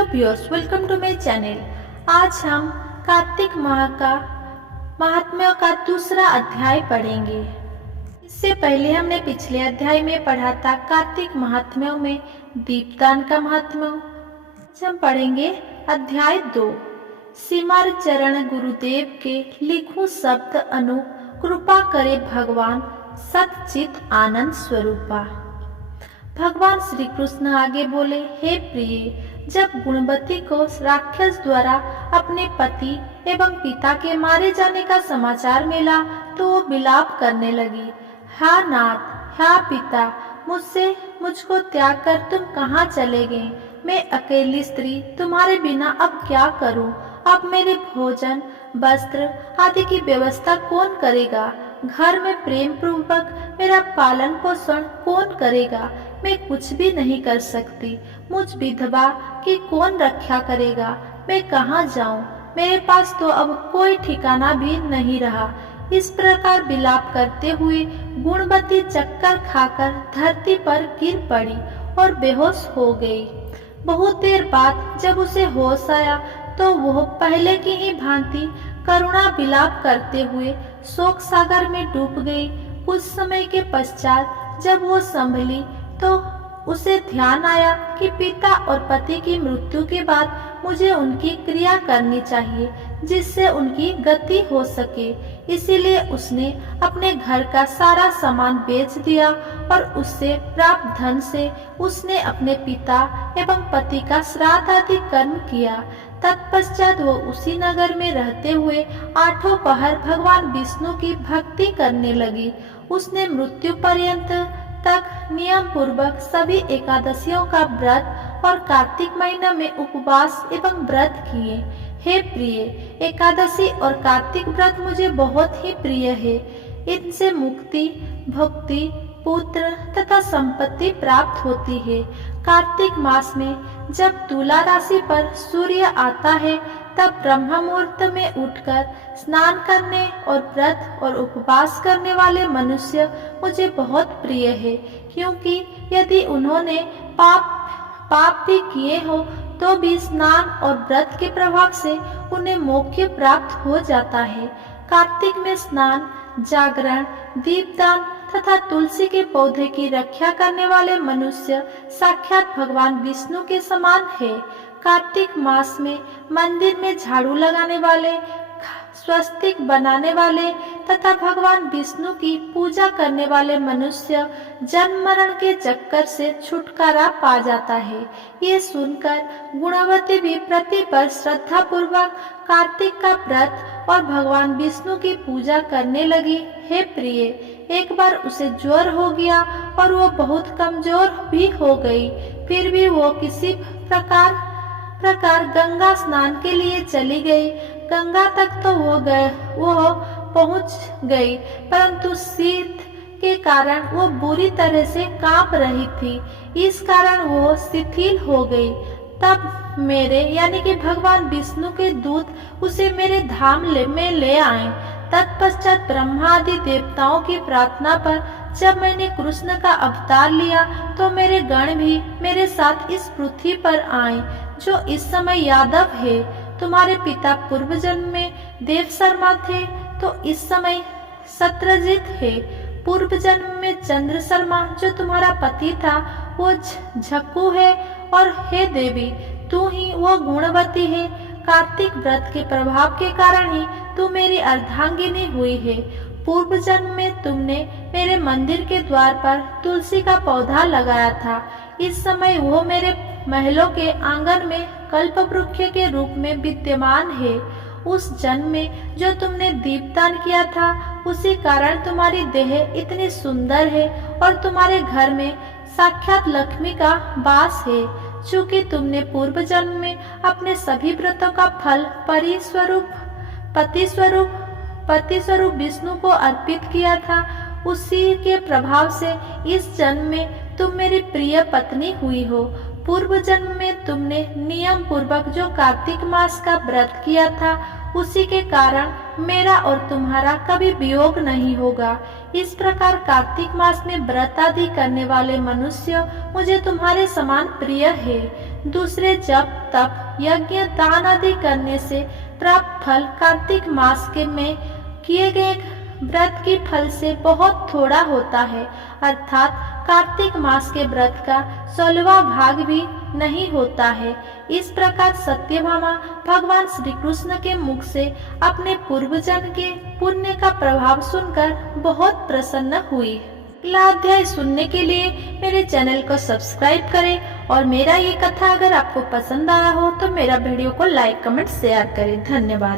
Hello viewers, welcome to my channel. आज हम कार्तिक माह का महात्म्य का दूसरा अध्याय पढ़ेंगे। इससे पहले हमने पिछले अध्याय में पढ़ा था कार्तिक महात्म्यों में दीपदान का महात्म्य। आज हम पढ़ेंगे अध्याय 2, सिमर चरण गुरुदेव के लिखूं शब्द अनु, कृपा करे भगवान सतचित आनंद स्वरूपा। भगवान श्री कृष्ण आगे बोले, हे प्रिय, जब गुणवती को राक्षस द्वारा अपने पति एवं पिता के मारे जाने का समाचार मिला तो वो विलाप करने लगी। हा नाथ, हा पिता, मुझको त्याग कर तुम कहाँ चले गए? मैं अकेली स्त्री तुम्हारे बिना अब क्या करूं? अब मेरे भोजन, वस्त्र आदि की व्यवस्था कौन करेगा? घर में प्रेम पूर्वक मेरा पालन पोषण कौन करेगा? मैं कुछ भी नहीं कर सकती। मुझ विधवा की कौन रक्षा करेगा? मैं कहाँ जाऊं? मेरे पास तो अब कोई ठिकाना भी नहीं रहा। इस प्रकार विलाप करते हुए गुणवती चक्कर खाकर धरती पर गिर पड़ी और बेहोश हो गई। बहुत देर बाद जब उसे होश आया तो वह पहले की ही भांति करुणा विलाप करते हुए शोक सागर में डूब गई। कुछ समय के पश्चात जब वो संभली तो उसे ध्यान आया कि पिता और पति की मृत्यु के बाद मुझे उनकी क्रिया करनी चाहिए जिससे उनकी गति हो सके। इसीलिए उसने अपने घर का सारा सामान बेच दिया और उससे प्राप्त धन से उसने अपने पिता एवं पति का श्राद्ध आदि कर्म किया। तत्पश्चात वो उसी नगर में रहते हुए 8 पहर भगवान विष्णु की भक्ति करने लगी। उसने मृत्यु पर्यंत तक नियम पूर्वक सभी एकादशियों का व्रत और कार्तिक महीना में उपवास एवं व्रत किए। हे प्रिय, एकादशी और कार्तिक व्रत मुझे बहुत ही प्रिय है। इनसे मुक्ति, भक्ति, पुत्र तथा संपत्ति प्राप्त होती है। कार्तिक मास में जब तुला राशि पर सूर्य आता है तब ब्रह्म मुहूर्त में उठकर स्नान करने और व्रत और उपवास करने वाले मनुष्य मुझे बहुत प्रिय है, क्योंकि यदि उन्होंने पाप भी किए हो तो भी स्नान और व्रत के प्रभाव से उन्हें मोक्ष प्राप्त हो जाता है। कार्तिक में स्नान, जागरण, दीपदान तथा तुलसी के पौधे की रक्षा करने वाले मनुष्य साक्षात भगवान विष्णु के समान है। कार्तिक मास में मंदिर में झाड़ू लगाने वाले, स्वस्तिक बनाने वाले तथा भगवान विष्णु की पूजा करने वाले मनुष्य जन्म मरण के चक्कर से छुटकारा पा जाता है। ये सुनकर गुणवती भी प्रतिपल श्रद्धा पूर्वक कार्तिक का व्रत और भगवान विष्णु की पूजा करने लगी। हे प्रिय, एक बार उसे ज्वर हो गया और वो बहुत कमजोर भी हो गई। फिर भी वो किसी प्रकार गंगा स्नान के लिए चली गई। गंगा तक तो वो पहुंच गई, परंतु शीत के कारण वो बुरी तरह से कांप रही थी। इस कारण वो शिथिल हो गई। तब मेरे यानी कि भगवान विष्णु के दूत उसे मेरे धाम में ले आए। तत्पश्चात ब्रह्मा आदि देवताओं की प्रार्थना पर जब मैंने कृष्ण का अवतार लिया तो मेरे गण भी मेरे साथ इस पृथ्वी पर आए, जो इस समय यादव है। तुम्हारे पिता पूर्व जन्म में देव शर्मा थे तो इस समय सत्रजित है। पूर्व जन्म में चंद्र शर्मा जो तुम्हारा पति था वो झक्कू है। और हे देवी, तू ही वो गुणवती है। कार्तिक व्रत के प्रभाव के कारण ही तू मेरी अर्धांगिनी हुई है। पूर्व जन्म में तुमने मेरे मंदिर के द्वार पर तुलसी का पौधा लगाया था। इस समय वो मेरे महलों के आंगन में कल्प वृक्ष के रूप में विद्यमान है। उस जन्म में जो तुमने दीपदान किया था उसी कारण तुम्हारी देह इतनी सुंदर है और तुम्हारे घर में साक्षात लक्ष्मी का वास है। चूँकि तुमने पूर्व जन्म में अपने सभी व्रतों का फल पति स्वरूप विष्णु को अर्पित किया था, उसी के प्रभाव से इस जन्म में तुम मेरी प्रिय पत्नी हुई हो। पूर्व जन्म में तुमने नियम पूर्वक जो कार्तिक मास का व्रत किया था उसी के कारण मेरा और तुम्हारा कभी वियोग नहीं होगा। इस प्रकार कार्तिक मास में व्रत आदि करने वाले मनुष्य मुझे तुम्हारे समान प्रिय है। दूसरे जप तप यज्ञ दान आदि करने से प्राप्त फल कार्तिक मास के में किए गए व्रत के फल से बहुत थोड़ा होता है, अर्थात कार्तिक मास के व्रत का 16वां भाग भी नहीं होता है। इस प्रकार सत्यभामा भगवान श्री कृष्ण के मुख से अपने पूर्वजन्म के पुण्य का प्रभाव सुनकर बहुत प्रसन्न हुई। अगला अध्याय सुनने के लिए मेरे चैनल को सब्सक्राइब करें और मेरा ये कथा अगर आपको पसंद आया हो तो मेरा वीडियो को लाइक कमेंट शेयर करें। धन्यवाद।